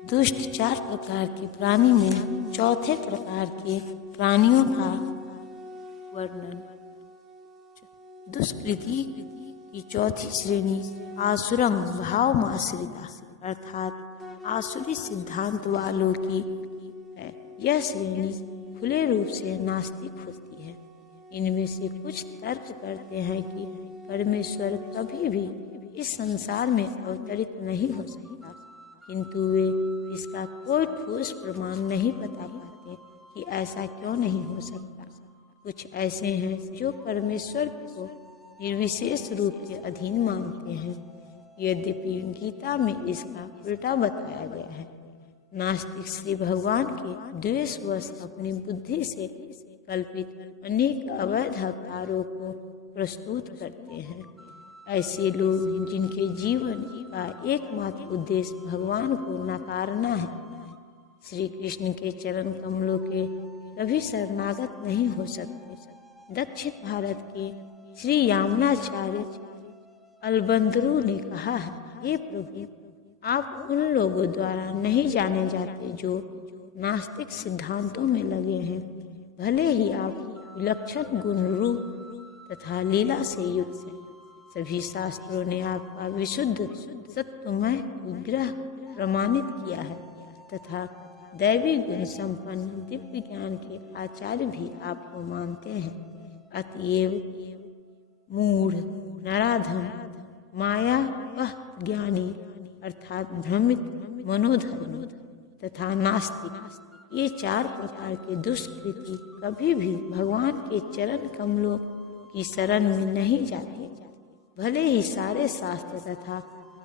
दुष्ट 4 प्रकार के प्राणी में चौथे प्रकार के प्राणियों का वर्णन। दुष्कृति की चौथी श्रेणी आसुरंग भावमाश्रिता अर्थात आसुरी सिद्धांत वालों की है। यह श्रेणी खुले रूप से नास्तिक होती है। इनमें से कुछ तर्क करते हैं कि परमेश्वर कभी भी इस संसार में अवतरित नहीं हो सकता, किंतु वे इसका कोई ठोस प्रमाण नहीं बता पाते कि ऐसा क्यों नहीं हो सकता। कुछ ऐसे हैं जो परमेश्वर को निर्विशेष रूप के अधीन मानते हैं, यद्यपि गीता में इसका उल्टा बताया गया है। नास्तिक श्री भगवान के द्वेषवश अपनी बुद्धि से कल्पित अनेक अवैध कार्यों को प्रस्तुत करते हैं। ऐसे लोग जिनके जीवन का एकमात्र उद्देश्य भगवान को नकारना है, श्री कृष्ण के चरण कमलों के कभी शरणागत नहीं हो सकते। दक्षिण भारत के श्री यामुनाचार्य अलबंदरू ने कहा है, हे प्रभु, आप उन लोगों द्वारा नहीं जाने जाते जो नास्तिक सिद्धांतों में लगे हैं। भले ही आप विलक्षण गुण रूप तथा लीला से युक्त हैं। सभी शास्त्रों ने आपका विशुद्ध सत्वमय विग्रह प्रमाणित किया है तथा दैवी गुण संपन्न दिव्य ज्ञान के आचार्य भी आपको मानते हैं। अतएव मूढ़, नराधम, माया वह ज्ञानी अर्थात भ्रमित, मनोधर्म तथा नास्तिक, ये 4 प्रकार के दुष्कृति कभी भी भगवान के चरण कमलों की शरण में नहीं जाते। भले ही सारे शास्त्र तथा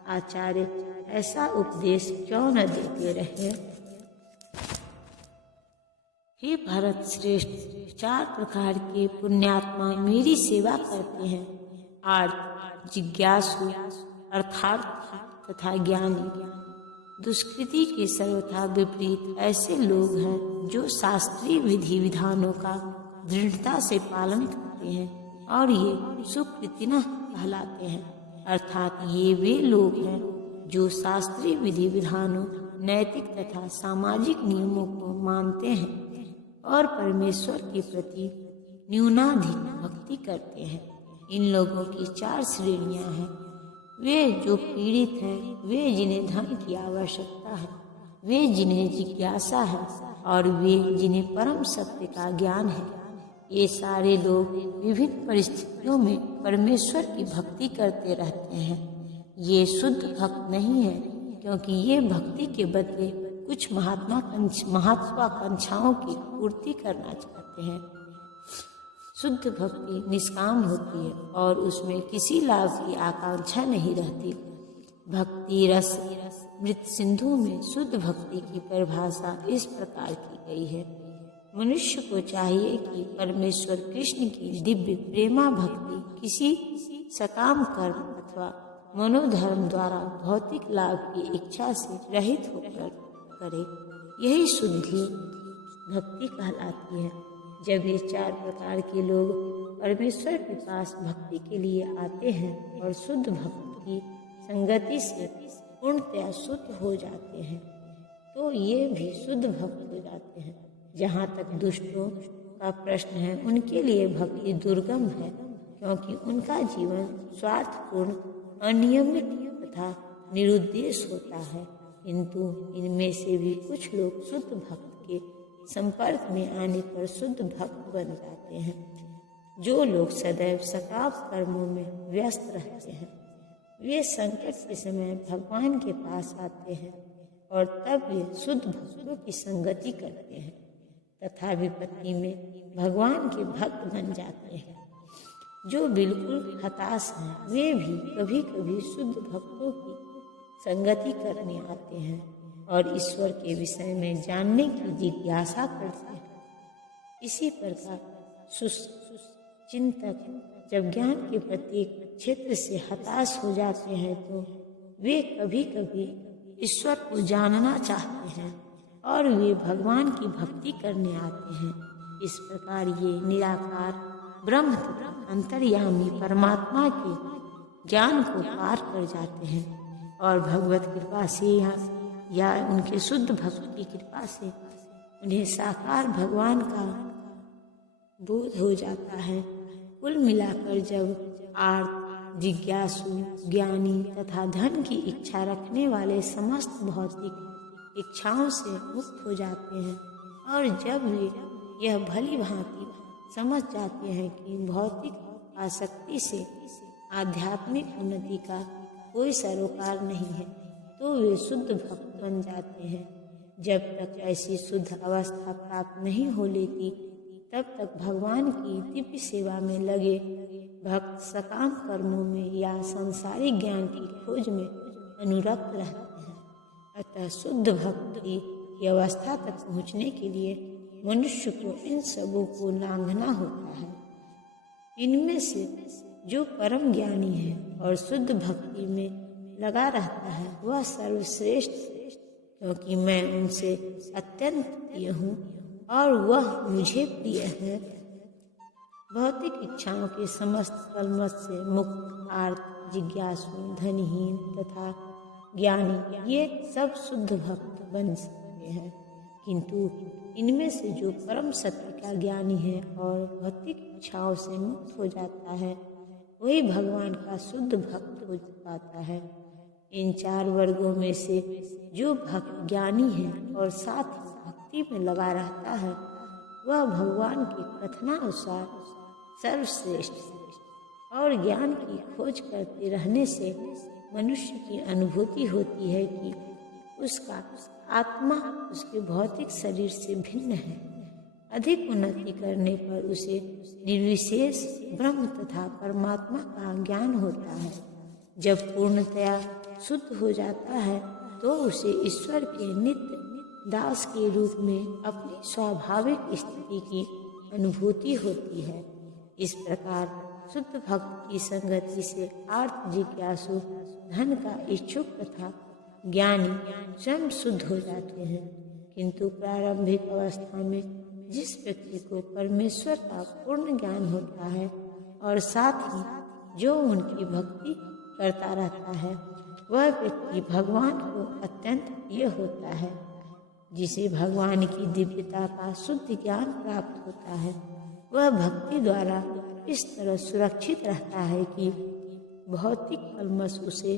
आचार्य ऐसा उपदेश क्यों न देते रहे। हे भरत श्रेष्ठ, 4 प्रकार के पुण्यात्मा मेरी सेवा करते हैं। आर्त, जिज्ञासु, अर्थार्थ तथा ज्ञानी। दुष्कृति के सर्वथा विपरीत ऐसे लोग हैं जो शास्त्रीय विधि विधानों का दृढ़ता से पालन करते हैं और ये सुकृतिनः कहलाते हैं। अर्थात ये वे लोग हैं जो शास्त्रीय विधि विधानों, नैतिक तथा सामाजिक नियमों को मानते हैं और परमेश्वर के प्रति न्यूनाधिक भक्ति करते हैं। इन लोगों की 4 श्रेणियां हैं। वे जो पीड़ित हैं, वे जिन्हें धन की आवश्यकता है, वे जिन्हें जिज्ञासा है और वे जिन्हें परम सत्य का ज्ञान है। ये सारे लोग विभिन्न परिस्थितियों में परमेश्वर की भक्ति करते रहते हैं। ये शुद्ध भक्त नहीं है, क्योंकि ये भक्ति के बदले कुछ महत्वाकांक्षाओं की पूर्ति करना चाहते हैं। शुद्ध भक्ति निष्काम होती है और उसमें किसी लाभ की आकांक्षा नहीं रहती। भक्ति रस मृत सिंधु में शुद्ध भक्ति की परिभाषा इस प्रकार की गई है। मनुष्य को चाहिए कि परमेश्वर कृष्ण की दिव्य प्रेमा भक्ति किसी सकाम कर्म अथवा मनोधर्म द्वारा भौतिक लाभ की इच्छा से रहित होकर करे। यही शुद्धि भक्ति कहलाती है। जब ये 4 प्रकार के लोग परमेश्वर के पास भक्ति के लिए आते हैं और शुद्ध भक्ति की संगति से पूर्णतया शुद्ध हो जाते हैं, तो ये भी शुद्ध भक्त हो जाते हैं। जहाँ तक दुष्टों का प्रश्न है, उनके लिए भक्ति दुर्गम है, क्योंकि उनका जीवन स्वार्थपूर्ण, अनियमित तथा निरुद्देश होता है। किंतु इनमें से भी कुछ लोग शुद्ध भक्त के संपर्क में आने पर शुद्ध भक्त बन जाते हैं। जो लोग सदैव सकाम कर्मों में व्यस्त रहते हैं, वे संकट के समय भगवान के पास आते हैं और तब वे शुद्ध भक्तों की संगति करते हैं तथा विपत्ति में भगवान के भक्त बन जाते हैं। जो बिल्कुल हताश हैं, वे भी कभी कभी शुद्ध भक्तों की संगति करने आते हैं और ईश्वर के विषय में जानने की जिज्ञासा करते हैं। इसी प्रकार चिंतक जब ज्ञान के प्रत्येक क्षेत्र से हताश हो जाते हैं, तो वे कभी कभी ईश्वर को जानना चाहते हैं और वे भगवान की भक्ति करने आते हैं। इस प्रकार ये निराकार ब्रह्म तथा अंतर्यामी परमात्मा के ज्ञान को पार कर जाते हैं और भगवत कृपा से या उनके शुद्ध भक्त की कृपा से उन्हें साकार भगवान का बोध हो जाता है। कुल मिलाकर जब आर्त, जिज्ञासु, ज्ञानी तथा धन की इच्छा रखने वाले समस्त भौतिक इच्छाओं से मुक्त हो जाते हैं और जब वे यह भली भांति समझ जाते हैं कि भौतिक आसक्ति से आध्यात्मिक उन्नति का कोई सरोकार नहीं है, तो वे शुद्ध भक्त बन जाते हैं। जब तक ऐसी शुद्ध अवस्था प्राप्त नहीं हो लेती, तब तक भगवान की दिव्य सेवा में लगे भक्त सकाम कर्मों में या सांसारिक ज्ञान की खोज में अनुरक्त रहते हैं। अतः शुद्ध भक्ति की अवस्था तक पहुँचने के लिए मनुष्य को इन सबों को लांघना होता है। इनमें से जो परम ज्ञानी है और शुद्ध भक्ति में लगा रहता है वह सर्वश्रेष्ठ, क्योंकि मैं उनसे अत्यंत प्रिय हूँ और वह मुझे प्रिय है। भौतिक इच्छाओं के समस्त कलमश से मुक्त आर्त, जिज्ञासु, धनहीन तथा ज्ञानी ये सब शुद्ध भक्त बन सकते हैं, किंतु इनमें से जो परम सत्य का ज्ञानी है और भौतिक इच्छाओं से मुक्त हो जाता है वही भगवान का शुद्ध भक्त हो पाता है। इन चार वर्गों में से जो भक्त ज्ञानी है और साथ ही भक्ति में लगा रहता है वह भगवान के कथनानुसार सर्वश्रेष्ठ है। और ज्ञान की खोज करते रहने से मनुष्य की अनुभूति होती है कि उसका आत्मा उसके भौतिक शरीर से भिन्न है। अधिक उन्नति करने पर उसे निर्विशेष ब्रह्म तथा परमात्मा का ज्ञान होता है। जब पूर्णतया शुद्ध हो जाता है तो उसे ईश्वर के नित्य दास के रूप में अपनी स्वाभाविक स्थिति की अनुभूति होती है। इस प्रकार शुद्ध भक्त की संगति से आर्त, जिज्ञासु, धन का इच्छुक तथा ज्ञानी स्वयं शुद्ध हो जाते हैं। किंतु प्रारंभिक अवस्था में जिस व्यक्ति को परमेश्वर का पूर्ण ज्ञान होता है और साथ ही जो उनकी भक्ति करता रहता है वह व्यक्ति भगवान को अत्यंत प्रिय होता है। जिसे भगवान की दिव्यता का शुद्ध ज्ञान प्राप्त होता है वह भक्ति द्वारा इस तरह सुरक्षित रहता है कि भौतिक कलमश उसे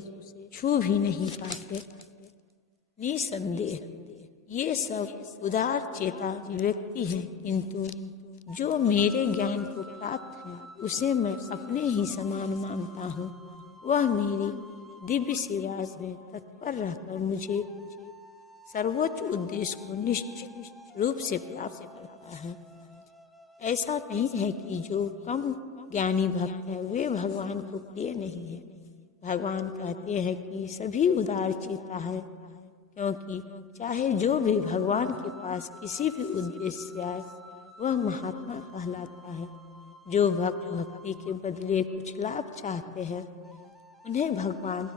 छू भी नहीं पाते। निसंदेह ये सब उदार चेता व्यक्ति हैं, किंतु जो मेरे ज्ञान को प्राप्त है उसे मैं अपने ही समान मानता हूँ। वह मेरी दिव्य सेवा में तत्पर रहकर मुझे सर्वोच्च उद्देश्य को निश्चित रूप से प्राप्त करता है। ऐसा नहीं है कि जो कम ज्ञानी भक्त है वे भगवान को प्रिय नहीं है। भगवान कहते हैं कि सभी उदार चेता है, क्योंकि चाहे जो भी भगवान के पास किसी भी उद्देश्य से आए वह महात्मा कहलाता है। जो भक्त भक्ति के बदले कुछ लाभ चाहते हैं उन्हें भगवान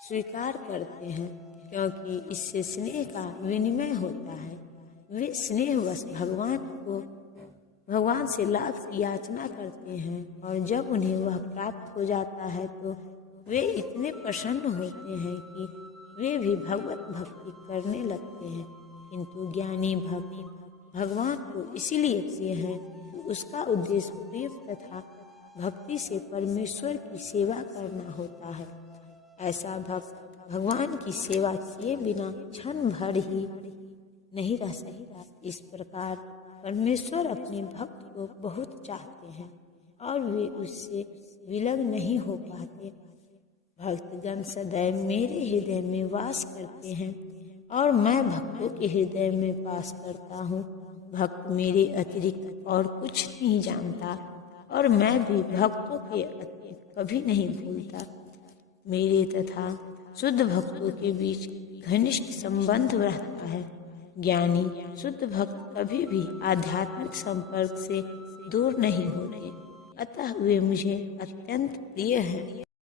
स्वीकार करते हैं, क्योंकि इससे स्नेह का विनिमय होता है। वे स्नेहवश भगवान से लाभ की याचना करते हैं और जब उन्हें वह प्राप्त हो जाता है तो वे इतने प्रसन्न होते हैं कि वे भी भगवत भक्ति करने लगते हैं। किंतु ज्ञानी भक्त भगवान को इसीलिए प्रिय है कि उसका उद्देश्य प्रेम तथा भक्ति से परमेश्वर की सेवा करना होता है। ऐसा भक्त भगवान की सेवा किए बिना क्षण भर ही नहीं रह सकता। इस प्रकार परमेश्वर अपने भक्त को बहुत चाहते हैं और वे उससे विलग नहीं हो पाते। भक्तगण सदैव मेरे हृदय में वास करते हैं और मैं भक्तों के हृदय में वास करता हूँ। भक्त मेरे अतिरिक्त और कुछ नहीं जानता और मैं भी भक्तों के अतिरिक्त कभी नहीं भूलता। मेरे तथा शुद्ध भक्तों के बीच घनिष्ठ संबंध रहता है। ज्ञानी शुद्ध भक्त कभी भी आध्यात्मिक संपर्क से दूर नहीं होते, अतः वे मुझे अत्यंत प्रिय हैं।